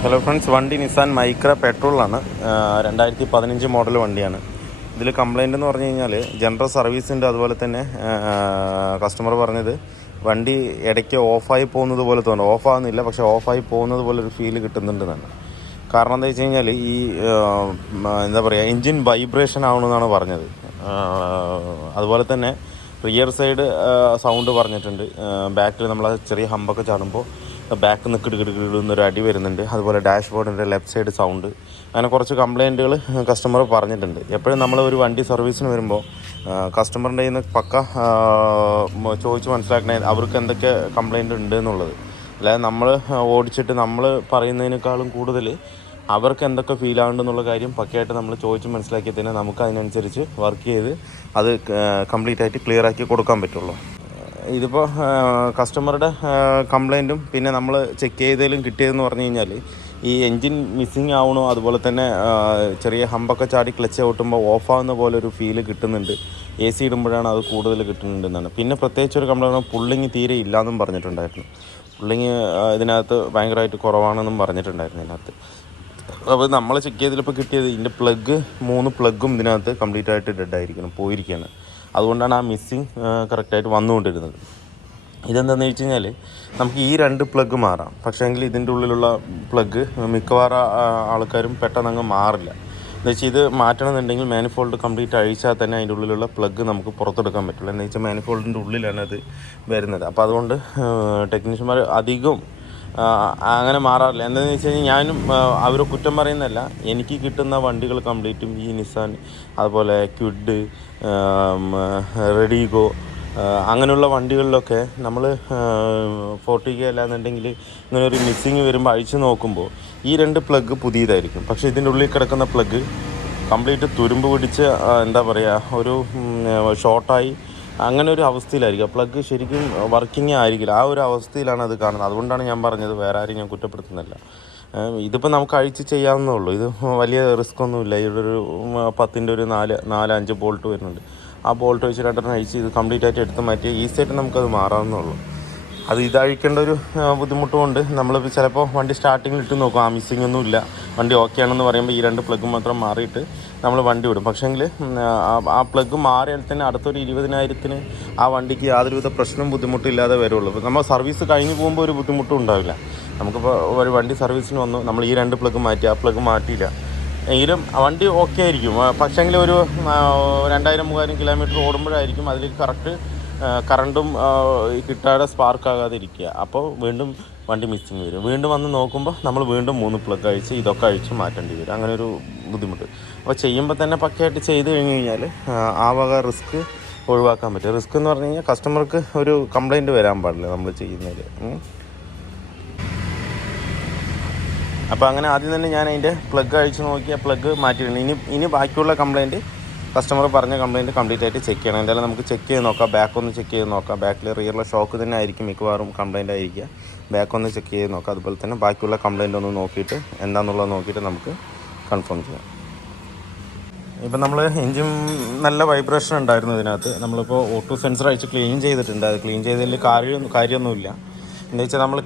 Hello friends, വണ്ടി Nissan Micra പെട്രോളാണ്. 2015 model വണ്ടിയാണ്. ഇതിൽ കംപ്ലൈൻ്റ് എന്ന് പറഞ്ഞു കഴിഞ്ഞാൽ ജനറൽ സർവീസിൻ്റെ, അതുപോലെ തന്നെ കസ്റ്റമർ പറഞ്ഞത് വണ്ടി ഇടയ്ക്ക് ഓഫായി പോകുന്നത് പോലെ തോന്നുന്നു. ഓഫാകുന്നില്ല, പക്ഷേ ഓഫായി പോകുന്നത് പോലെ ഒരു ഫീൽ കിട്ടുന്നുണ്ടെന്നാണ്. കാരണം എന്താ വെച്ച് കഴിഞ്ഞാൽ ഈ എന്താ പറയുക, എൻജിൻ വൈബ്രേഷൻ ആവണമെന്നാണ് പറഞ്ഞത്. അതുപോലെ തന്നെ റിയർ സൈഡ് സൗണ്ട് പറഞ്ഞിട്ടുണ്ട്. ബാക്കിൽ നമ്മൾ ചെറിയ ഹമ്പൊക്കെ ചാടുമ്പോൾ ബാക്കിൽ നിന്ന് കിടുകിടുന്നൊരു അടി വരുന്നുണ്ട്. അതുപോലെ ഡാഷ്ബോർഡിൻ്റെ ലെഫ്റ്റ് സൈഡ് സൗണ്ട്, അങ്ങനെ കുറച്ച് കംപ്ലയിൻറ്റുകൾ കസ്റ്റമർ പറഞ്ഞിട്ടുണ്ട്. എപ്പോഴും നമ്മൾ ഒരു വണ്ടി സർവീസിന് വരുമ്പോൾ കസ്റ്റമറിൻ്റെ കയ്യിൽ നിന്ന് പക്ക ചോദിച്ച് മനസ്സിലാക്കണേ അവർക്ക് എന്തൊക്കെ കംപ്ലയിൻ്റ് ഉണ്ട് എന്നുള്ളത്. അല്ലാതെ നമ്മൾ ഓടിച്ചിട്ട് നമ്മൾ പറയുന്നതിനേക്കാളും കൂടുതൽ അവർക്ക് എന്തൊക്കെ ഫീൽ ആവുന്നുണ്ടെന്നുള്ള കാര്യം പക്കയായിട്ട് നമ്മൾ ചോദിച്ച് മനസ്സിലാക്കിയാൽ തന്നെ നമുക്ക് അതിനനുസരിച്ച് വർക്ക് ചെയ്ത് അത് കംപ്ലീറ്റ് ആയിട്ട് ക്ലിയർ ആക്കി കൊടുക്കാൻ പറ്റുള്ളൂ. ഇതിപ്പോൾ കസ്റ്റമറുടെ കംപ്ലയിൻറ്റും പിന്നെ നമ്മൾ ചെക്ക് ചെയ്തതിലും കിട്ടിയതെന്ന് പറഞ്ഞു കഴിഞ്ഞാൽ ഈ എൻജിൻ മിസ്സിങ് ആവണോ, അതുപോലെ തന്നെ ചെറിയ ഹമ്പൊക്കെ ചാടി ക്ലച്ച് ഔട്ടുമ്പോൾ ഓഫാകുന്ന പോലെ ഒരു ഫീല് കിട്ടുന്നുണ്ട്. AC ഇടുമ്പോഴാണ് അത് കൂടുതൽ കിട്ടുന്നുണ്ടെന്നാണ്. പിന്നെ പ്രത്യേകിച്ച് ഒരു കംപ്ലയിൻറ്റ് പുള്ളിങ് തീരെ ഇല്ലയെന്നും പറഞ്ഞിട്ടുണ്ടായിരുന്നു. പുള്ളിങ് ഇതിനകത്ത് ഭയങ്കരമായിട്ട് കുറവാണെന്നും പറഞ്ഞിട്ടുണ്ടായിരുന്നു ഇതിനകത്ത്. അപ്പോൾ നമ്മൾ ചെക്ക് ചെയ്തതിലിപ്പോൾ കിട്ടിയത് ഇതിൻ്റെ 3 പ്ലഗും ഇതിനകത്ത് കംപ്ലീറ്റ് ആയിട്ട് ഡെഡായിരിക്കണം, പോയിരിക്കുകയാണ്. അതുകൊണ്ടാണ് ആ മിസ്സിങ് കറക്റ്റായിട്ട് വന്നുകൊണ്ടിരുന്നത്. ഇതെന്താണെന്ന് വെച്ച് കഴിഞ്ഞാൽ നമുക്ക് ഈ 2 പ്ലഗ് മാറാം, പക്ഷേ എങ്കിൽ ഇതിൻ്റെ ഉള്ളിലുള്ള പ്ലഗ് മിക്കവാറും ആൾക്കാരും പെട്ടെന്ന് മാറില്ല. എന്ന് വെച്ചാൽ ഇത് മാറ്റണമെന്നുണ്ടെങ്കിൽ മാനിഫോൾഡ് കംപ്ലീറ്റ് അഴിച്ചാൽ തന്നെ അതിൻ്റെ ഉള്ളിലുള്ള പ്ലഗ് നമുക്ക് പുറത്തെടുക്കാൻ പറ്റുള്ളൂ. എന്ന് വെച്ചാൽ മാനിഫോൾഡിൻ്റെ ഉള്ളിലാണ് അത് വരുന്നത്. അപ്പോൾ അതുകൊണ്ട് ടെക്നീഷ്യന്മാർ അധികം അങ്ങനെ മാറാറില്ല. എന്താണെന്ന് വെച്ച് കഴിഞ്ഞാൽ ഞാനും അവർ കുറ്റം പറയുന്നതല്ല, എനിക്ക് കിട്ടുന്ന വണ്ടികൾ കംപ്ലീറ്റും ഈ നിസാൻ, അതുപോലെ ക്വിഡ്, റെഡിഗോ, അങ്ങനെയുള്ള വണ്ടികളിലൊക്കെ നമ്മൾ 40K അല്ലാന്നുണ്ടെങ്കിൽ ഇങ്ങനെ ഒരു മിസ്സിങ് വരുമ്പോൾ അഴിച്ച് നോക്കുമ്പോൾ ഈ 2 പ്ലഗ് പുതിയതായിരിക്കും. പക്ഷേ ഇതിൻ്റെ ഉള്ളിൽ കിടക്കുന്ന പ്ലഗ് കംപ്ലീറ്റ് തുരുമ്പ് പിടിച്ച് എന്താ പറയുക, ഒരു ഷോർട്ടായി അങ്ങനെ ഒരു അവസ്ഥയിലായിരിക്കും. പ്ലഗ് ശരിക്കും വർക്കിംഗ് ആയിരിക്കില്ല. ആ ഒരു അവസ്ഥയിലാണ് അത് കാണുന്നത്. അതുകൊണ്ടാണ് ഞാൻ പറഞ്ഞത്, വേറെ ആരും ഞാൻ കുറ്റപ്പെടുത്തുന്നില്ല. ഇതിപ്പോൾ നമുക്ക് അഴിച്ച് ചെയ്യാവുന്നേ ഉള്ളൂ. ഇത് വലിയ റിസ്ക് ഒന്നുമില്ല. ഇവിടെ ഒരു 10ൻ്റെ ഒരു 4-5 ബോൾട്ട് വരുന്നുണ്ട്. ആ ബോൾട്ട് വെച്ച് 2 അഴിച്ച് ഇത് കംപ്ലീറ്റ് ആയിട്ട് എടുത്ത് മാറ്റി ഈസിയായിട്ട് നമുക്കത് മാറാവുന്നേ ഉള്ളൂ. അത് ഇതഴിക്കേണ്ട ഒരു ബുദ്ധിമുട്ടുമുണ്ട്. നമ്മൾ ചിലപ്പോൾ വണ്ടി സ്റ്റാർട്ടിങ്ങിൽ ഇട്ട് നോക്കും, ആ മിസ്സിംഗ് ഒന്നും ഇല്ല, വണ്ടി ഓക്കെ ആണെന്ന് പറയുമ്പോൾ ഈ 2 പ്ലഗ് മാത്രം മാറിയിട്ട് നമ്മൾ വണ്ടി വിടും. പക്ഷേങ്കിൽ ആ പ്ലഗ് മാറിയാൽ തന്നെ അടുത്തൊരു 20,000-ന് ആ വണ്ടിക്ക് യാതൊരുവിധ പ്രശ്നവും ബുദ്ധിമുട്ടും ഇല്ലാതെ വരുള്ളൂ. നമ്മൾ സർവീസ് കഴിഞ്ഞ് പോകുമ്പോൾ ഒരു ബുദ്ധിമുട്ടും ഉണ്ടാവില്ല. നമുക്കിപ്പോൾ ഒരു വണ്ടി സർവീസിന് വന്നു, നമ്മൾ ഈ 2 പ്ലഗ് മാറ്റി, ആ പ്ലഗ് മാറ്റിയില്ല എങ്കിലും വണ്ടി ഓക്കെ ആയിരിക്കും. പക്ഷേങ്കിൽ ഒരു 2000-3000 കിലോമീറ്റർ ഓടുമ്പോഴായിരിക്കും അതിൽ കറക്റ്റ് കറണ്ടും കിട്ടാതെ സ്പാർക്കാകാതെ ഇരിക്കുക. അപ്പോൾ വീണ്ടും വണ്ടി മിസ്സിങ് വരും. വീണ്ടും വന്ന് നോക്കുമ്പോൾ നമ്മൾ വീണ്ടും 3 പ്ലഗ് അഴിച്ച് ഇതൊക്കെ അഴിച്ച് മാറ്റേണ്ടി വരും. അങ്ങനെ ഒരു ബുദ്ധിമുട്ട്. അപ്പോൾ ചെയ്യുമ്പോൾ തന്നെ പക്കയായിട്ട് ചെയ്ത് കഴിഞ്ഞ് കഴിഞ്ഞാൽ ആ വക റിസ്ക് ഒഴിവാക്കാൻ പറ്റും. റിസ്ക് എന്ന് പറഞ്ഞു കഴിഞ്ഞാൽ കസ്റ്റമർക്ക് ഒരു കംപ്ലയിൻറ്റ് വരാൻ പാടില്ല നമ്മൾ ചെയ്യുന്നതിൽ. അപ്പോൾ അങ്ങനെ ആദ്യം തന്നെ ഞാൻ അതിൻ്റെ പ്ലഗ് അഴിച്ച് നോക്കിയാൽ പ്ലഗ് മാറ്റിയിട്ടുണ്ട്. ഇനി ബാക്കിയുള്ള കംപ്ലയിൻറ്റ് കസ്റ്റമർ പറഞ്ഞ കംപ്ലയിൻറ്റ് കംപ്ലീറ്റ് ആയിട്ട് ചെക്ക് ചെയ്യണം. എന്തായാലും നമുക്ക് ചെക്ക് ചെയ്ത് നോക്കാം, ബാക്ക് ഒന്ന് ചെക്ക് ചെയ്ത് നോക്കാം. ബാക്കിൽ റിയറിലെ ഷോക്ക് തന്നെ ആയിരിക്കും മിക്കവാറും കംപ്ലയിൻ്റ് ആയിരിക്കുക. ബാക്ക് ഒന്ന് ചെക്ക് ചെയ്ത് നോക്കാം. അതുപോലെ തന്നെ ബാക്കിയുള്ള കംപ്ലയിൻ്റ് ഒന്ന് നോക്കിയിട്ട് എന്താണെന്നുള്ളത് നോക്കിയിട്ട് നമുക്ക് കൺഫേം ചെയ്യാം. ഇപ്പം നമ്മൾ എൻജിൻ നല്ല വൈബ്രേഷൻ ഉണ്ടായിരുന്നു ഇതിനകത്ത്. നമ്മളിപ്പോൾ ഓട്ടോ സെൻസർ അഴിച്ച് ക്ലീൻ ചെയ്തിട്ടുണ്ട്. അത് ക്ലീൻ ചെയ്തതിൽ കാര്യമൊന്നുമില്ല. എന്താ വെച്ചാൽ നമ്മൾ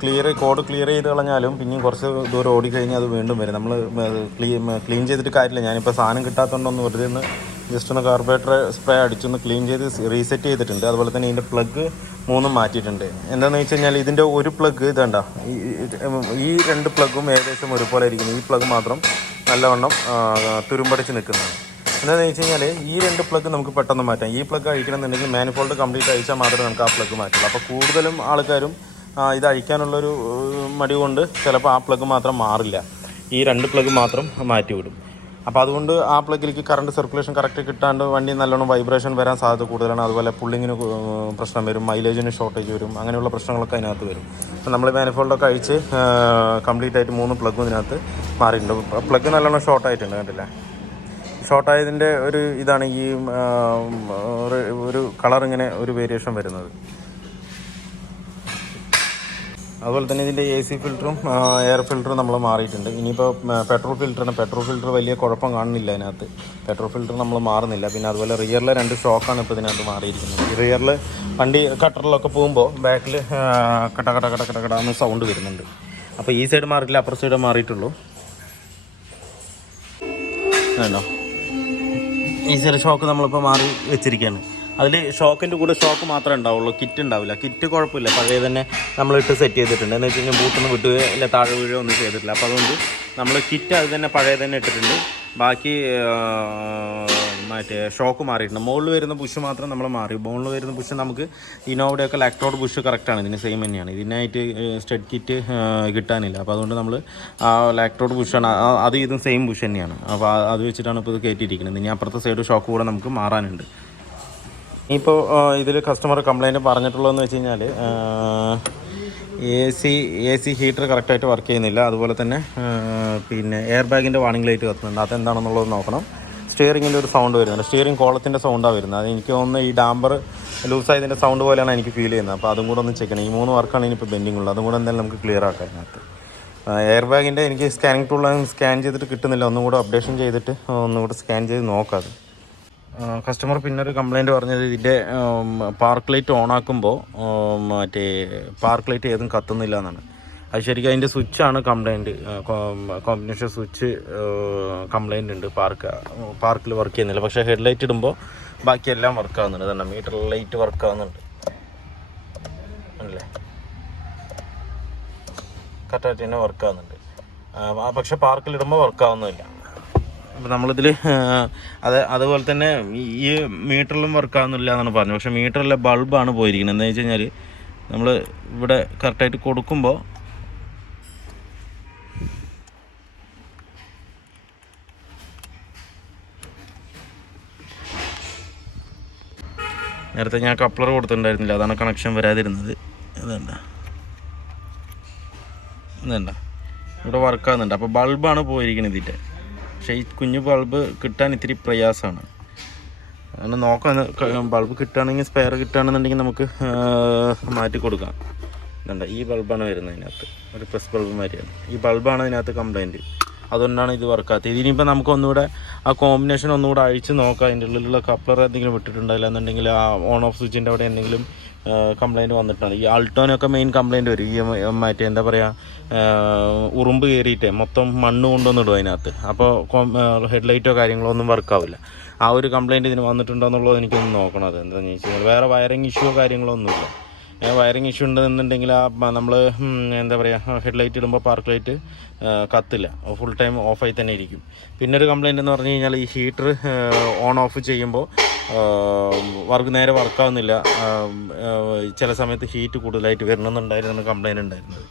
കോഡ് ക്ലിയർ ചെയ്ത് കളഞ്ഞാലും പിന്നെയും കുറച്ച് ദൂരം ഓടിക്കഴിഞ്ഞാൽ അത് വീണ്ടും വരും. നമ്മൾ ക്ലീൻ ചെയ്തിട്ട് കാര്യമില്ല. ഞാനിപ്പോൾ സാധനം കിട്ടാത്തതുകൊണ്ടൊന്ന് വെറുതെ ഒന്ന് ജസ്റ്റ് ഒന്ന് കാർബറേറ്റർ സ്പ്രേ അടിച്ചൊന്ന് ക്ലീൻ ചെയ്ത് റീസെറ്റ് ചെയ്തിട്ടുണ്ട്. അതുപോലെ തന്നെ ഇതിൻ്റെ പ്ലഗ് 3 മാറ്റിയിട്ടുണ്ട്. എന്താണെന്ന് വെച്ച് കഴിഞ്ഞാൽ ഇതിൻ്റെ ഒരു പ്ലഗ് ഇതേണ്ട, ഈ 2 പ്ലഗും ഏകദേശം ഒരുപോലെ ഇരിക്കുന്നു. ഈ പ്ലഗ് മാത്രം നല്ലവണ്ണം തുരുമ്പടിച്ച് നിൽക്കുന്നതാണ്. എന്താണെന്ന് വെച്ച് കഴിഞ്ഞാൽ ഈ 2 പ്ലഗ് നമുക്ക് പെട്ടെന്ന് മാറ്റാം. ഈ പ്ലഗ് അഴിക്കണമെന്നുണ്ടെങ്കിൽ മാനിഫോൾഡ് കംപ്ലീറ്റ് അഴിച്ചാൽ മാത്രമേ നമുക്ക് ആ പ്ലഗ് മാറ്റുള്ളൂ. അപ്പോൾ കൂടുതലും ആൾക്കാരും ഇത് അഴിക്കാനുള്ളൊരു മടി കൊണ്ട് ചിലപ്പോൾ ആ പ്ലഗ് മാത്രം മാറില്ല, ഈ 2 പ്ലഗ് മാത്രം മാറ്റി വിടും. അപ്പോൾ അതുകൊണ്ട് ആ പ്ലഗിലേക്ക് കറണ്ട് സർക്കുലേഷൻ കറക്റ്റ് കിട്ടാണ്ട് വണ്ടി നല്ലോണം വൈബ്രേഷൻ വരാൻ സാധ്യത കൂടുതലാണ്. അതുപോലെ പുള്ളിങ്ങിന് പ്രശ്നം വരും, മൈലേജിന് ഷോർട്ടേജ് വരും, അങ്ങനെയുള്ള പ്രശ്നങ്ങളൊക്കെ അതിനകത്ത് വരും. അപ്പോൾ നമ്മൾ മാനിഫോൾഡൊക്കെ അഴിച്ച് കംപ്ലീറ്റ് ആയിട്ട് 3 പ്ലഗും ഇതിനകത്ത് മാറിയിട്ടുണ്ട്. പ്ലഗ് നല്ലോണം ഷോർട്ടായിട്ടുണ്ട്, കണ്ടില്ലേ? ഷോർട്ടായതിൻ്റെ ഒരു ഇതാണ് ഈ ഒരു കളർ ഇങ്ങനെ ഒരു വേരിയേഷൻ വരുന്നത്. അതുപോലെ തന്നെ ഇതിൻ്റെ AC ഫിൽറ്ററും എയർ ഫിൽറ്ററും നമ്മൾ മാറിയിട്ടുണ്ട്. ഇനിയിപ്പോൾ പെട്രോൾ ഫിൽറ്റർ വലിയ കുഴപ്പം കാണുന്നില്ല അതിനകത്ത്. പെട്രോൾ ഫിൽറ്റർ നമ്മൾ മാറുന്നില്ല. പിന്നെ അതുപോലെ റിയറിലെ 2 ഷോക്കാണ് ഇപ്പോൾ ഇതിനകത്ത് മാറിയിരിക്കുന്നത്. ഈ റിയറിൽ വണ്ടി കട്ടറിലൊക്കെ പോകുമ്പോൾ ബാക്കിൽ കട എന്ന് സൗണ്ട് വരുന്നുണ്ട്. അപ്പോൾ ഈ സൈഡ് മാറിയിട്ടില്ല, അപ്പുറ സൈഡ് മാറിയിട്ടുള്ളൂ. വേണ്ടോ, ഈ സൈഡ് ഷോക്ക് നമ്മളിപ്പോൾ മാറി വെച്ചിരിക്കുകയാണ്. അതിൽ ഷോക്കിൻ്റെ കൂടെ ഷോക്ക് മാത്രമേ ഉണ്ടാവുള്ളൂ, കിറ്റ് ഉണ്ടാവില്ല. കിറ്റ് കുഴപ്പമില്ല, പഴയ തന്നെ നമ്മളിട്ട് സെറ്റ് ചെയ്തിട്ടുണ്ട്. എന്ന് വെച്ച് കഴിഞ്ഞാൽ ബൂട്ടൊന്നും വിട്ടുകയോ ഇല്ല താഴെ വീഴുകയോ ഒന്നും ചെയ്തിട്ടില്ല. അപ്പോൾ അതുകൊണ്ട് നമ്മൾ കിറ്റ് അത് തന്നെ പഴയ തന്നെ ഇട്ടിട്ടുണ്ട്. ബാക്കി മറ്റേ ഷോക്ക് മാറിയിട്ടുണ്ട്. മുകളിൽ വരുന്ന ബുഷ് മാത്രം നമ്മൾ മാറി. മുകളിൽ വരുന്ന ബുഷ് നമുക്ക് ഇനോവയുടെയൊക്കെ ഇലക്ട്രോഡ് ബുഷ് കറക്റ്റാണ്, ഇതിന് സെയിം തന്നെയാണ്. ഇതിനായിട്ട് സ്റ്റഡ് കിറ്റ് കിട്ടാനില്ല. അപ്പോൾ അതുകൊണ്ട് നമ്മൾ ആ ഇലക്ട്രോഡ് ബുഷാണ്, അത് ഇതും സെയിം ബുഷ് തന്നെയാണ്. അപ്പോൾ അത് വെച്ചിട്ടാണ് ഇപ്പോൾ ഇത് കയറ്റിയിരിക്കുന്നത്. ഇനി അപ്പുറത്തെ സൈഡ് ഷോക്ക് കൂടെ നമുക്ക് മാറാനുണ്ട്. ഇപ്പോൾ ഇതിൽ കസ്റ്റമർ കംപ്ലയിൻറ്റ് പറഞ്ഞിട്ടുള്ളതെന്ന് വെച്ച് കഴിഞ്ഞാൽ എ സി ഹീറ്റർ കറക്റ്റായിട്ട് വർക്ക് ചെയ്യുന്നില്ല. അതുപോലെ തന്നെ പിന്നെ എയർ ബാഗിൻ്റെ വാണിംഗ് ലൈറ്റ് കത്തുന്നുണ്ട്. അതെന്താണെന്നുള്ളത് നോക്കണം. സ്റ്റിയറിങ്ങിൻ്റെ ഒരു സൗണ്ട് വരുന്നുണ്ട്, സ്റ്റിയറിംഗ് കോളത്തിൻ്റെ സൗണ്ടാണ് വരുന്നത്. അത് എനിക്ക് തോന്നുന്നു ഈ ഡാമ്പർ ലൂസായതിൻ്റെ സൗണ്ട് പോലെയാണ് എനിക്ക് ഫീൽ ചെയ്യുന്നത്. അപ്പോൾ അതും കൂടെ ഒന്ന് ചെക്ക് ചെയ്യണം. ഈ 3 വർക്കാണ് ഇനിയിപ്പോൾ പെൻഡിങ് ഉള്ളത്. അതും കൂടെ എന്തായാലും നമുക്ക് ക്ലിയർ ആക്കാം. അതിനകത്ത് എയർ ബാഗിൻ്റെ എനിക്ക് സ്കാനിങ് ടൂളിൽ സ്കാൻ ചെയ്തിട്ട് കിട്ടുന്നില്ല. ഒന്നും കൂടെ അപ്ഡേഷൻ ചെയ്തിട്ട് ഒന്നുകൂടെ സ്കാൻ ചെയ്ത് നോക്കാം. അത് കസ്റ്റമർ പിന്നൊരു കംപ്ലയിൻറ്റ് പറഞ്ഞത് ഇതിൻ്റെ പാർക്ക് ലൈറ്റ് ഓണാക്കുമ്പോൾ മറ്റേ പാർക്ക് ലൈറ്റ് ഏതും കത്തുന്നില്ല എന്നാണ്. അത് ശരിക്കും അതിൻ്റെ സ്വിച്ചാണ് കംപ്ലയിൻറ്റ്, കോമ്പിനേഷൻ സ്വിച്ച് കംപ്ലയിൻ്റ് ഉണ്ട്. പാർക്കിൽ വർക്ക് ചെയ്യുന്നില്ല. പക്ഷേ ഹെഡ് ലൈറ്റ് ഇടുമ്പോൾ ബാക്കിയെല്ലാം വർക്ക് ആവുന്നുണ്ട്. തന്നെ മീറ്റർ ലൈറ്റ് വർക്ക് ആവുന്നുണ്ട് അല്ലേ, കറക്റ്റായിട്ട് തന്നെ വർക്ക് ആവുന്നുണ്ട്. പക്ഷേ പാർക്കിലിടുമ്പോൾ വർക്ക് ആവുന്നില്ല. അപ്പോൾ നമ്മളിതിൽ അതുപോലെ തന്നെ ഈ മീറ്ററിലും വർക്കാവുന്നില്ല എന്നാണ് പറഞ്ഞത്. പക്ഷേ മീറ്ററിലെ ബൾബാണ് പോയിരിക്കുന്നത്. എന്താണെന്ന് വെച്ച് കഴിഞ്ഞാൽ നമ്മൾ ഇവിടെ കറക്റ്റായിട്ട് കൊടുക്കുമ്പോൾ നേരത്തെ ഞാൻ കപ്ലർ കൊടുത്തിട്ടുണ്ടായിരുന്നില്ല, അതാണ് കണക്ഷൻ വരാതിരുന്നത്. ഇതേണ്ട ഇവിടെ വർക്കാകുന്നുണ്ട്. അപ്പോൾ ബൾബാണ് പോയിരിക്കുന്നത് ഇതിൻ്റെ. പക്ഷേ ഈ കുഞ്ഞു ബൾബ് കിട്ടാൻ ഇത്തിരി പ്രയാസമാണ്. അങ്ങനെ നോക്കാം. ബൾബ് കിട്ടുകയാണെങ്കിൽ, സ്പെയർ കിട്ടുകയാണെന്നുണ്ടെങ്കിൽ നമുക്ക് മാറ്റി കൊടുക്കാം. ഇതുണ്ട്, ഈ ബൾബാണ് വരുന്നത് അതിനകത്ത്, ഒരു പ്രസ് ബൾബ് മാതിരിയാണ്. ഈ ബൾബാണ് അതിനകത്ത് കംപ്ലയിൻറ്റ്. അതുകൊണ്ടാണ് ഇത് വർക്കാത്തത്. ഇതിനിപ്പോൾ നമുക്ക് ഒന്നുകൂടെ ആ കോമ്പിനേഷൻ ഒന്നുകൂടെ അഴിച്ച് നോക്കാം. അതിൻ്റെ ഉള്ളിലുള്ള കപ്ലർ എന്തെങ്കിലും വിട്ടിട്ടുണ്ടായില്ല എന്നുണ്ടെങ്കിൽ ആ ഓൺ ഓഫ് സ്വിച്ചിൻ്റെ അവിടെ എന്തെങ്കിലും കംപ്ലയിൻറ്റ് വന്നിട്ടാണ്. ഈ ആൾട്ടോനൊക്കെ മെയിൻ കംപ്ലയിൻറ്റ് വരും. ഈ മറ്റേ എന്താ പറയുക, ഉറുമ്പ് കയറിയിട്ട് മൊത്തം മണ്ണ് കൊണ്ടുവന്നിടും അതിനകത്ത്. അപ്പോൾ ഹെഡ് ലൈറ്റോ കാര്യങ്ങളോ ഒന്നും വർക്കാവില്ല. ആ ഒരു കംപ്ലയിൻറ്റ് ഇതിന് വന്നിട്ടുണ്ടോ എന്നുള്ളത് എനിക്കൊന്ന് നോക്കണം. അത് എന്താണെന്ന് വെച്ച് കഴിഞ്ഞാൽ വേറെ വയറിങ് ഇഷ്യൂയോ കാര്യങ്ങളോ ഒന്നുമില്ല. വയറിങ് ഇഷ്യൂ ഉണ്ടെന്നുണ്ടെങ്കിൽ നമ്മൾ എന്താ പറയുക, ഹെഡ് ലൈറ്റ് ഇടുമ്പോൾ പാർക്ക് ലൈറ്റ് കത്തില്ല, ഫുൾ ടൈം ഓഫായി തന്നെ ഇരിക്കും. പിന്നൊരു കംപ്ലയിൻ്റ് എന്ന് പറഞ്ഞു കഴിഞ്ഞാൽ ഈ ഹീറ്റർ ഓൺ ഓഫ് ചെയ്യുമ്പോൾ നേരെ വർക്കാവുന്നില്ല. ചില സമയത്ത് ഹീറ്റ് കൂടുതലായിട്ട് വരണമെന്നുണ്ടായിരുന്നു കംപ്ലയിൻ്റ് ഉണ്ടായിരുന്നത്.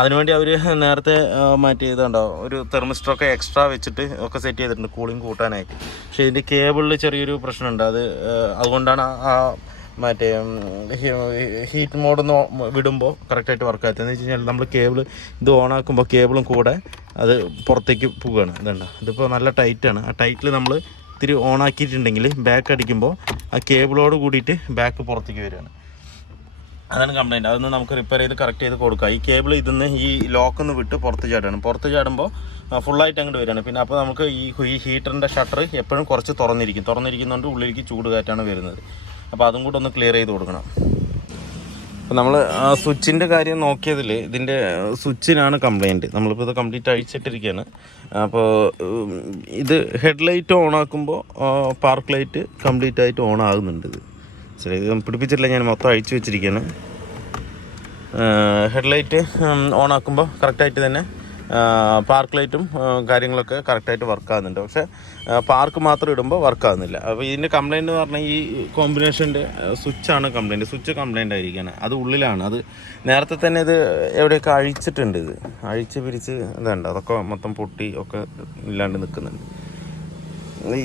അതിനുവേണ്ടി അവർ നേരത്തെ മാറ്റി ഇതുണ്ടോ ഒരു തെർമിസ്റ്ററൊക്കെ എക്സ്ട്രാ വെച്ചിട്ട് ഒക്കെ സെറ്റ് ചെയ്തിട്ടുണ്ട് കൂളിംഗ് കൂട്ടാനായിട്ട്. പക്ഷേ ഇതിൻ്റെ കേബിളിൽ ചെറിയൊരു പ്രശ്നമുണ്ട്. അതുകൊണ്ടാണ് മറ്റേ ഹീറ്റ് മോഡൊന്ന് വിടുമ്പോൾ കറക്റ്റായിട്ട് വർക്കാകത്തത്. എന്ന് വെച്ച് കഴിഞ്ഞാൽ നമ്മൾ കേബിൾ ഇത് ഓണാക്കുമ്പോൾ കേബിളും കൂടെ അത് പുറത്തേക്ക് പോവുകയാണ്. ഇതുണ്ട്, ഇതിപ്പോൾ നല്ല ടൈറ്റാണ്. ആ ടൈറ്റിൽ നമ്മൾ ഇത്തിരി ഓണാക്കിയിട്ടുണ്ടെങ്കിൽ ബാക്ക് അടിക്കുമ്പോൾ ആ കേബിളോട് കൂടിയിട്ട് ബാക്ക് പുറത്തേക്ക് വരികയാണ്. അതാണ് കംപ്ലയിൻറ്റ്. അതൊന്ന് നമുക്ക് റിപ്പയർ ചെയ്ത് കറക്റ്റ് ചെയ്ത് കൊടുക്കാം. ഈ കേബിൾ ഇതിന്ന് ഈ ലോക്കൊന്ന് വിട്ട് പുറത്ത് ചാടുകയാണ്. പുറത്ത് ചാടുമ്പോൾ ഫുള്ളായിട്ട് അങ്ങോട്ട് വരികയാണ്. പിന്നെ അപ്പോൾ നമുക്ക് ഈ ഹീറ്ററിൻ്റെ ഷട്ടർ എപ്പോഴും കുറച്ച് തുറന്നിരിക്കുന്നതുകൊണ്ട് ഉള്ളിലേക്ക് ചൂട് കാറ്റാണ് വരുന്നത്. അപ്പോൾ അതും കൂടെ ഒന്ന് ക്ലിയർ ചെയ്ത് കൊടുക്കണം. അപ്പോൾ നമ്മൾ സ്വിച്ചിൻ്റെ കാര്യം നോക്കിയതിൽ ഇതിൻ്റെ സ്വിച്ചിനാണ് കംപ്ലയിൻറ്റ്. നമ്മളിപ്പോൾ ഇത് കംപ്ലീറ്റ് അഴിച്ചിട്ടിരിക്കുകയാണ്. അപ്പോൾ ഇത് ഹെഡ് ലൈറ്റ് ഓണാക്കുമ്പോൾ പാർക്ക് ലൈറ്റ് കംപ്ലീറ്റ് ആയിട്ട് ഓൺ ആകുന്നുണ്ട്. ഇത് ശരി, ഇത് പിടിപ്പിച്ചിട്ടില്ല, ഞാൻ മൊത്തം അഴിച്ചു വെച്ചിരിക്കുകയാണ്. ഹെഡ് ലൈറ്റ് ഓണാക്കുമ്പോൾ കറക്റ്റായിട്ട് തന്നെ പാർക്ക് ലൈറ്റും കാര്യങ്ങളൊക്കെ കറക്റ്റായിട്ട് വർക്കാകുന്നുണ്ട്. പക്ഷേ പാർക്ക് മാത്രം ഇടുമ്പോൾ വർക്കാകുന്നില്ല. അപ്പോൾ ഇതിൻ്റെ കംപ്ലയിൻ്റ് എന്ന് പറഞ്ഞാൽ ഈ കോമ്പിനേഷൻ്റെ സ്വിച്ചാണ് കംപ്ലയിൻറ്റ്. സ്വിച്ച് കംപ്ലയിൻ്റ് ആയിരിക്കുകയാണ്. അത് ഉള്ളിലാണ്. അത് നേരത്തെ തന്നെ ഇത് എവിടെയൊക്കെ അഴിച്ചിട്ടുണ്ട്. ഇത് അഴിച്ച് പിരിച്ച് ഇതുണ്ട്, അതൊക്കെ മൊത്തം പൊട്ടി ഒക്കെ ഇല്ലാണ്ട് നിൽക്കുന്നുണ്ട്.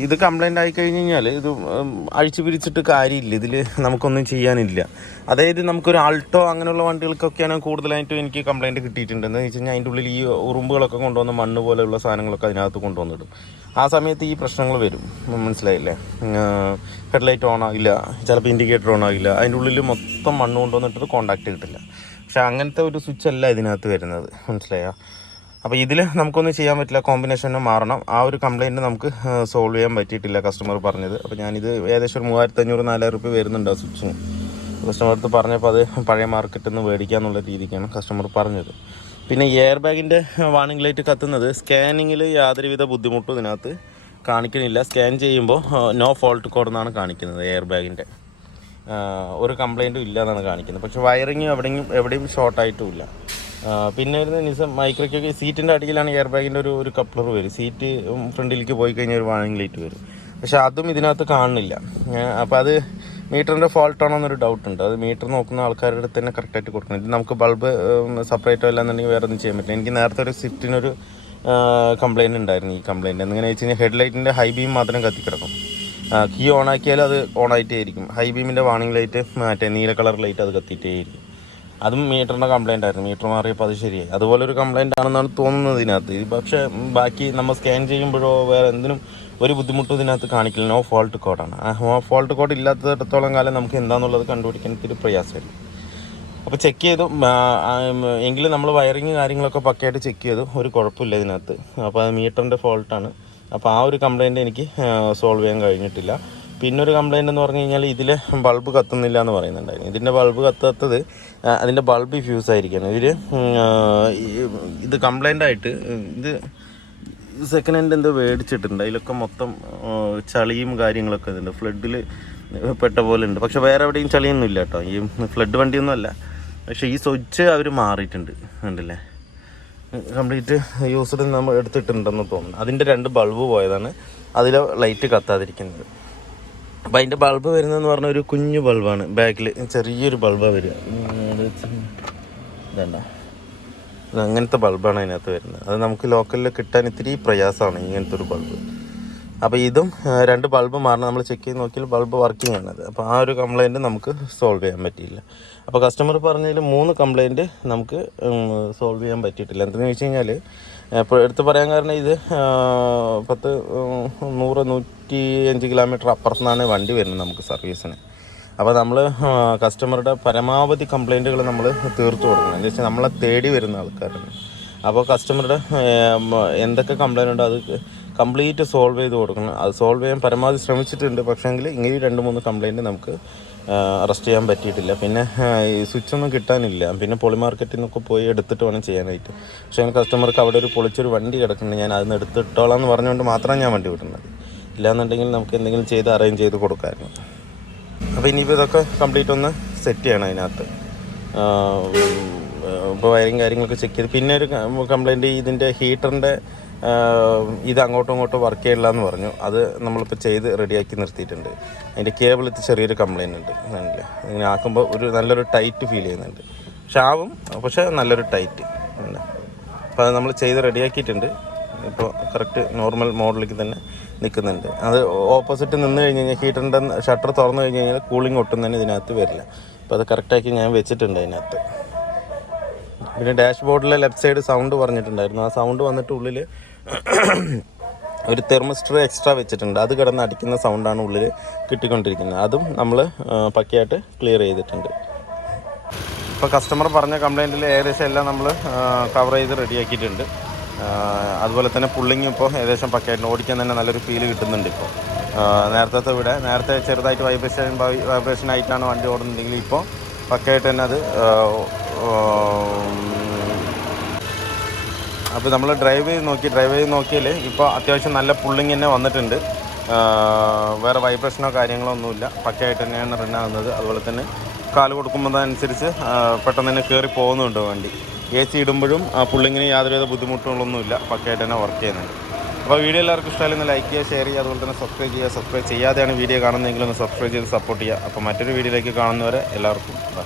ഇത് കംപ്ലയിൻ്റ് ആയി കഴിഞ്ഞ് കഴിഞ്ഞാൽ ഇത് അഴിച്ചു പിരിച്ചിട്ട് കാര്യമില്ല. ഇതിൽ നമുക്കൊന്നും ചെയ്യാനില്ല. അതായത് നമുക്കൊരു ആൾട്ടോ അങ്ങനെയുള്ള വണ്ടികൾക്കൊക്കെയാണ് കൂടുതലായിട്ടും എനിക്ക് കംപ്ലയിൻറ്റ് കിട്ടിയിട്ടുണ്ട്. എന്ന് വെച്ച് കഴിഞ്ഞാൽ അതിൻ്റെ ഉള്ളിൽ ഈ ഉറുമ്പുകളൊക്കെ കൊണ്ടുവന്ന് മണ്ണ് പോലെയുള്ള സാധനങ്ങളൊക്കെ അതിനകത്ത് കൊണ്ടുവന്നിടും. ആ സമയത്ത് ഈ പ്രശ്നങ്ങൾ വരും. മനസ്സിലായില്ലേ? ഹെഡ് ലൈറ്റ് ഓൺ ആകില്ല, ചിലപ്പോൾ ഇൻഡിക്കേറ്റർ ഓൺ ആകില്ല, അതിൻ്റെ ഉള്ളിൽ മൊത്തം മണ്ണ് കൊണ്ടുവന്നിട്ട് കോൺടാക്റ്റ് കിട്ടില്ല. പക്ഷേ അങ്ങനത്തെ ഒരു സ്വിച്ച് അല്ല ഇതിനകത്ത് വരുന്നത്. മനസ്സിലായോ? അപ്പോൾ ഇതിൽ നമുക്കൊന്നും ചെയ്യാൻ പറ്റില്ല, കോമ്പിനേഷനും മാറണം. ആ ഒരു കംപ്ലയിൻറ്റ് നമുക്ക് സോൾവ് ചെയ്യാൻ പറ്റിയിട്ടില്ല കസ്റ്റമർ പറഞ്ഞത്. അപ്പോൾ ഞാനിത് ഏകദേശം ഒരു 3500-4000 രൂപ വരുന്നുണ്ട് ആ സ്വിച്ചിന്. കസ്റ്റമർ അടുത്ത് പറഞ്ഞപ്പോൾ അത് പഴയ മാർക്കറ്റിൽ നിന്ന് മേടിക്കാമെന്നുള്ള രീതിക്കാണ് കസ്റ്റമർ പറഞ്ഞത്. പിന്നെ എയർ ബാഗിൻ്റെ വാർണിംഗ് ലൈറ്റ് കത്തുന്നത് സ്കാനിങ്ങിൽ യാതൊരുവിധ ബുദ്ധിമുട്ടും ഇതിനകത്ത് കാണിക്കുന്നില്ല. സ്കാൻ ചെയ്യുമ്പോൾ നോ ഫോൾട്ട് കോഡ് എന്നാണ് കാണിക്കുന്നത്. എയർ ബാഗിൻ്റെ ഒരു കംപ്ലൈൻറ്റും ഇല്ല എന്നാണ് കാണിക്കുന്നത്. പക്ഷേ വയറിങ് എവിടെയും ഷോർട്ടായിട്ടുമില്ല. പിന്നെ വരുന്നത് നിസാൻ മൈക്രയ്ക്കൊക്കെ സീറ്റിൻ്റെ അടിയിലാണ് എയർ ബാഗിൻ്റെ ഒരു കപ്ലർ വരും. സീറ്റ് ഫ്രണ്ടിലേക്ക് പോയി കഴിഞ്ഞാൽ ഒരു വാർണിംഗ് ലൈറ്റ് വരും. പക്ഷേ അതും ഇതിനകത്ത് കാണുന്നില്ല. അപ്പോൾ അത് മീറ്ററിൻ്റെ ഫോൾട്ടാണോ എന്നൊരു ഡൗട്ടുണ്ട്. അത് മീറ്റർ നോക്കുന്ന ആൾക്കാരുടെ അടുത്ത് തന്നെ കറക്റ്റായിട്ട് കൊടുക്കണം. ഇത് നമുക്ക് ബൾബ് സെപ്പറേറ്റോ അല്ലാന്നുണ്ടെങ്കിൽ വേറെ ഒന്നും ചെയ്യാൻ പറ്റില്ല. എനിക്ക് നേരത്തെ ഒരു സ്വിഫ്റ്റിനൊരു കംപ്ലയിൻ്റ് ഉണ്ടായിരുന്നു. ഈ കംപ്ലയിൻറ്റ് എങ്ങനെ വെച്ച് കഴിഞ്ഞാൽ ഹെഡ്ലൈറ്റിൻ്റെ ഹൈ ബീം മാത്രം കത്തിക്കിടക്കും. കീ ഓൺ ആക്കിയാൽ അത് ഓൺ ആയിട്ടേ ആയിരിക്കും. ഹൈ ബീമിൻ്റെ വാർണിംഗ് ലൈറ്റ് മറ്റേ നീല കളർ ലൈറ്റ് അത് കത്തിയിട്ടേ ആയിരിക്കും. അതും മീറ്ററിൻ്റെ കംപ്ലയിൻ്റ് ആയിരുന്നു. മീറ്റർ മാറിയപ്പോൾ അത് ശരിയായി. അതുപോലൊരു കംപ്ലയിൻ്റ് ആണെന്നാണ് തോന്നുന്നത് ഇതിനകത്ത്. പക്ഷേ ബാക്കി നമ്മൾ സ്കാൻ ചെയ്യുമ്പോഴോ വേറെ എന്തിനും ഒരു ബുദ്ധിമുട്ടും ഇതിനകത്ത് കാണിക്കില്ല. നോ ഫോൾട്ട് കോഡാണ്. ഫോൾട്ട് കോഡ് ഇല്ലാത്തടത്തോളം കാലം നമുക്ക് എന്താണെന്നുള്ളത് കണ്ടുപിടിക്കാൻ ഇത്തിരി പ്രയാസമായിരുന്നു. അപ്പോൾ ചെക്ക് ചെയ്തു. എങ്കിലും നമ്മൾ വയറിങ് കാര്യങ്ങളൊക്കെ പക്കയായിട്ട് ചെക്ക് ചെയ്തു. ഒരു കുഴപ്പമില്ല ഇതിനകത്ത്. അപ്പോൾ അത് മീറ്ററിൻ്റെ ഫോൾട്ടാണ്. അപ്പോൾ ആ ഒരു കംപ്ലയിൻറ്റ് എനിക്ക് സോൾവ് ചെയ്യാൻ കഴിഞ്ഞിട്ടില്ല. പിന്നൊരു കംപ്ലയിൻ്റ് എന്ന് പറഞ്ഞു കഴിഞ്ഞാൽ ഇതിൽ ബൾബ് കത്തുന്നില്ല എന്ന് പറയുന്നുണ്ടായിരുന്നു. ഇതിൻ്റെ ബൾബ് കത്താത്തത് അതിൻ്റെ ബൾബ് ഫ്യൂസ് ആയിരിക്കണം. ഇത് കംപ്ലയിൻ്റ് ആയിട്ട് ഇത് സെക്കൻഡ് ഹാൻഡ് എന്തോ മേടിച്ചിട്ടുണ്ട്. അതിലൊക്കെ മൊത്തം ചളിയും കാര്യങ്ങളൊക്കെ ഇതുണ്ട്. ഫ്ലഡിൽ പെട്ട പോലെ ഉണ്ട്. പക്ഷേ വേറെ എവിടെയും ചളിയൊന്നും ഇല്ല കേട്ടോ. ഈ ഫ്ലഡ് വണ്ടിയൊന്നും അല്ല. പക്ഷേ ഈ സ്വിച്ച് അവർ മാറിയിട്ടുണ്ട്. ഉണ്ടല്ലേ, കംപ്ലീറ്റ് യൂസ്ഡ് നമ്മൾ എടുത്തിട്ടുണ്ടെന്ന് തോന്നുന്നു. അതിൻ്റെ 2 ബൾബ് പോയതാണ് അതിൽ ലൈറ്റ് കത്താതിരിക്കുന്നത്. അപ്പോൾ അതിൻ്റെ ബൾബ് വരുന്നതെന്ന് പറഞ്ഞാൽ ഒരു കുഞ്ഞു ബൾബാണ്. ബാക്കിൽ ചെറിയൊരു ബൾബാണ് വരിക. ഇതണ്ട, അങ്ങനത്തെ ബൾബാണ് അതിനകത്ത് വരുന്നത്. അത് നമുക്ക് ലോക്കലിൽ കിട്ടാൻ ഇത്തിരി പ്രയാസമാണ് ഇങ്ങനത്തെ ഒരു ബൾബ്. അപ്പോൾ ഇതും 2 ബൾബ് മാറണം. നമ്മൾ ചെക്ക് ചെയ്ത് നോക്കിയാൽ ബൾബ് വർക്കിംഗ് ആണത്. അപ്പോൾ ആ ഒരു കംപ്ലയിൻറ്റ് നമുക്ക് സോൾവ് ചെയ്യാൻ പറ്റിയില്ല. അപ്പോൾ കസ്റ്റമർ പറഞ്ഞതിൽ 3 കംപ്ലയിൻറ്റ് നമുക്ക് സോൾവ് ചെയ്യാൻ പറ്റിയിട്ടില്ല. എന്തെന്ന് വെച്ച് കഴിഞ്ഞാൽ ഇപ്പോൾ എടുത്ത് പറയാൻ കാരണം ഇത് 100-105 കിലോമീറ്റർ അപ്പുറത്തുനിന്നാണ് വണ്ടി വരുന്നത് നമുക്ക് സർവീസിന്. അപ്പോൾ നമ്മൾ കസ്റ്റമറുടെ പരമാവധി കംപ്ലയിൻറ്റുകൾ നമ്മൾ തീർത്തു കൊടുക്കണം. എന്ന് വെച്ചാൽ നമ്മളെ തേടി വരുന്ന ആൾക്കാരാണ്. അപ്പോൾ കസ്റ്റമറുടെ എന്തൊക്കെ കംപ്ലയിൻ്റ് ഉണ്ടോ അത് കംപ്ലീറ്റ് സോൾവ് ചെയ്ത് കൊടുക്കണം. അത് സോൾവ് ചെയ്യാൻ പരമാവധി ശ്രമിച്ചിട്ടുണ്ട്. പക്ഷേങ്കിൽ ഇങ്ങനെ 2-3 കംപ്ലയിൻറ്റ് നമുക്ക് അറസ്റ്റ് ചെയ്യാൻ പറ്റിയിട്ടില്ല. പിന്നെ ഈ സ്വിച്ചൊന്നും കിട്ടാനില്ല. പിന്നെ പൊളി മാർക്കറ്റിൽ നിന്നൊക്കെ പോയി എടുത്തിട്ട് വേണം ചെയ്യാനായിട്ട്. പക്ഷേ കസ്റ്റമർക്ക് അവിടെ ഒരു പൊളിച്ചൊരു വണ്ടി കിടക്കുന്നുണ്ട്, ഞാൻ അതിന് എടുത്തിട്ടോളാം എന്ന് പറഞ്ഞുകൊണ്ട് മാത്രമാണ് ഞാൻ വണ്ടി വിടുന്നത്. ഇല്ലയെന്നുണ്ടെങ്കിൽ നമുക്ക് എന്തെങ്കിലും ചെയ്ത് അറേഞ്ച് ചെയ്ത് കൊടുക്കാമായിരുന്നു. അപ്പോൾ ഇനിയിപ്പോൾ ഇതൊക്കെ കംപ്ലീറ്റ് ഒന്ന് സെറ്റ് ചെയ്യണം അതിനകത്ത്. ഇപ്പോൾ വയറിങ് കാര്യങ്ങളൊക്കെ ചെക്ക് ചെയ്ത്. പിന്നെ ഒരു കംപ്ലയിൻറ്റ് ഇതിൻ്റെ ഹീറ്ററിൻ്റെ ഇത് അങ്ങോട്ടും ഇങ്ങോട്ടും വർക്ക് ചെയ്യില്ല എന്ന് പറഞ്ഞു. അത് നമ്മളിപ്പോൾ ചെയ്ത് റെഡിയാക്കി നിർത്തിയിട്ടുണ്ട്. അതിൻ്റെ കേബിളത്തിൽ ചെറിയൊരു കംപ്ലയിൻ്റ് ഉണ്ട്. അല്ലേ, ഇങ്ങനെ ആക്കുമ്പോൾ നല്ലൊരു ടൈറ്റ് ഫീൽ ചെയ്യുന്നുണ്ട്. പക്ഷേ നല്ലൊരു ടൈറ്റ് അല്ല. അപ്പോൾ അത് നമ്മൾ ചെയ്ത് റെഡിയാക്കിയിട്ടുണ്ട്. ഇപ്പോൾ കറക്റ്റ് നോർമൽ മോഡലിലേക്ക് തന്നെ നിൽക്കുന്നുണ്ട്. അത് ഓപ്പോസിറ്റ് നിന്ന് കഴിഞ്ഞ് കഴിഞ്ഞാൽ ഹീറ്ററിൻ്റെ ഷട്ടർ തുറന്നു കഴിഞ്ഞ് കഴിഞ്ഞാൽ കൂളിംഗ് ഒട്ടും തന്നെ ഇതിനകത്ത് വരില്ല. അപ്പോൾ അത് കറക്റ്റാക്കി ഞാൻ വെച്ചിട്ടുണ്ട് അതിനകത്ത്. പിന്നെ ഡാഷ് ബോർഡിലെ ലെഫ്റ്റ് സൈഡ് സൗണ്ട് പറഞ്ഞിട്ടുണ്ടായിരുന്നു. ആ സൗണ്ട് വന്നിട്ട് ഉള്ളിൽ ഒരു തെർമിസ്റ്റർ എക്സ്ട്രാ വെച്ചിട്ടുണ്ട്. അത് കിടന്ന് അടിക്കുന്ന സൗണ്ടാണ് ഉള്ളിൽ കിട്ടിക്കൊണ്ടിരിക്കുന്നത്. അതും നമ്മൾ പക്കയായിട്ട് ക്ലിയർ ചെയ്തിട്ടുണ്ട്. ഇപ്പോൾ കസ്റ്റമർ പറഞ്ഞ കംപ്ലയിൻറ്റിൽ ഏകദേശം എല്ലാം നമ്മൾ കവർ ചെയ്ത് റെഡിയാക്കിയിട്ടുണ്ട്. അതുപോലെ തന്നെ പുള്ളിങ് ഇപ്പോൾ ഏകദേശം പക്കയായിട്ട് ഓടിക്കാൻ തന്നെ നല്ലൊരു ഫീല് കിട്ടുന്നുണ്ട്. ഇപ്പോൾ നേരത്തെ ചെറുതായിട്ട് വൈബ്രേഷൻ ആയിട്ടാണ് വണ്ടി ഓടുന്നുണ്ടെങ്കിൽ ഇപ്പോൾ പക്കയായിട്ട് തന്നെ അത്. അപ്പോൾ നമ്മൾ ഡ്രൈവ് ചെയ്ത് നോക്കിയാൽ ഇപ്പോൾ അത്യാവശ്യം നല്ല പുള്ളിങ് തന്നെ വന്നിട്ടുണ്ട്. വേറെ വൈബ്രേഷനോ കാര്യങ്ങളോ ഒന്നുമില്ല. പക്കയായിട്ട് തന്നെയാണ് റൺ ആകുന്നത്. അതുപോലെ തന്നെ കാല് കൊടുക്കുമ്പോൾ അതനുസരിച്ച് പെട്ടെന്ന് തന്നെ കയറി പോകുന്നുണ്ട് വണ്ടി. AC ഇടുമ്പോഴും ആ പുള്ളിങ്ങിന് യാതൊരുവിധ ബുദ്ധിമുട്ടുകളൊന്നുമില്ല. പക്കയായിട്ട് തന്നെ വർക്ക് ചെയ്യുന്നുണ്ട്. അപ്പോൾ വീഡിയോ എല്ലാവർക്കും ഇഷ്ടമായാലും ലൈക്ക് ചെയ്യുക, ഷെയർ ചെയ്യുക, അതുപോലെ തന്നെ സബ്സ്ക്രൈബ് ചെയ്യാതെയാണ് വീഡിയോ കാണുന്നതെങ്കിലും ഒന്ന് സബ്സ്ക്രൈബ് ചെയ്ത് സപ്പോർട്ട് ചെയ്യുക. അപ്പോൾ മറ്റൊരു വീഡിയോയിലേക്ക് കാണുന്നവരെ എല്ലാവർക്കും ബൈ.